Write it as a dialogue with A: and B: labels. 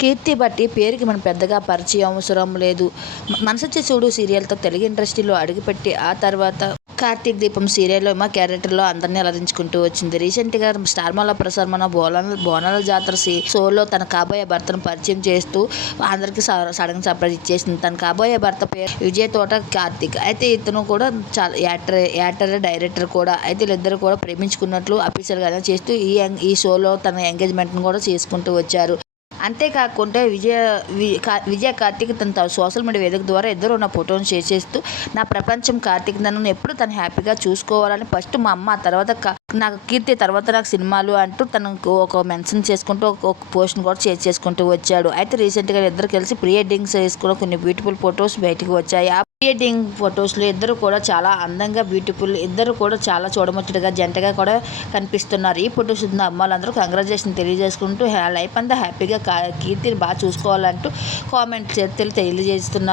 A: కీర్తి బట్టి పేరుకి మనం పెద్దగా పరిచయం అవసరం లేదు. మ- మనసొచ్చే చూడు సీరియల్తో తెలుగు ఇండస్ట్రీలో అడుగుపెట్టి ఆ తర్వాత కార్తీక్ దీపం సీరియల్లో మా క్యారెక్టర్లో అందరినీ అలరించుకుంటూ వచ్చింది. రీసెంట్గా స్టార్మాల మాల మన బోనాల బోనాల జాతర సీ- షోలో తన కాబోయే భర్తను పరిచయం చేస్తూ అందరికీ స- సడన్ సర్ప్రైజ్ ఇచ్చేసింది. తన కాబోయే భర్త పేరు విజయ్ తోట కార్తీక్. అయితే ఇతను కూడా చాలా యాక్టర్ యాక్టర్ డైరెక్టర్ కూడా. అయితే వీళ్ళిద్దరు కూడా ప్రేమించుకున్నట్లు అఫీషియల్గా చేస్తూ ఈ ఈ షోలో తన ఎంగేజ్మెంట్ను కూడా చేసుకుంటూ వచ్చారు. అంతేకాకుండా విజయ వి- కా- విజయ కార్తీక్ తన తన సోషల్ మీడియా వేదిక ద్వారా ఇద్దరు నా ఫోటోను షేర్ చేస్తూ నా ప్రపంచం కార్తీక్ నన్ను ఎప్పుడు తను హ్యాపీగా చూసుకోవాలని ఫస్ట్ మా అమ్మ తర్వాత నాకు కీర్తి తర్వాత నాకు సినిమాలు అంటూ తనకు ఒక మెన్షన్ చేసుకుంటూ ఒక పోస్ట్ని కూడా షేర్ చేసుకుంటూ వచ్చాడు. అయితే రీసెంట్గా ఇద్దరు కలిసి ప్రీ వెడ్డింగ్స్ వేసుకున్న కొన్ని బ్యూటిఫుల్ ఫొటోస్ బయటకు వచ్చాయి. ఆ ప్రీ వెడ్డింగ్ ఫొటోస్లో ఇద్దరు కూడా చాలా అందంగా బ్యూటిఫుల్ ఇద్దరు కూడా చాలా చూడముచ్చటగా జంటగా కూడా కనిపిస్తున్నారు. ఈ ఫొటోస్ ఉన్న అమ్మాయిలందరూ కంగ్రాచులేషన్ తెలియజేసుకుంటూ లైఫ్ అంతా హ్యాపీగా కీర్తిని బాగా చూసుకోవాలంటూ కామెంట్ చేతులు తెలియజేస్తున్నారు.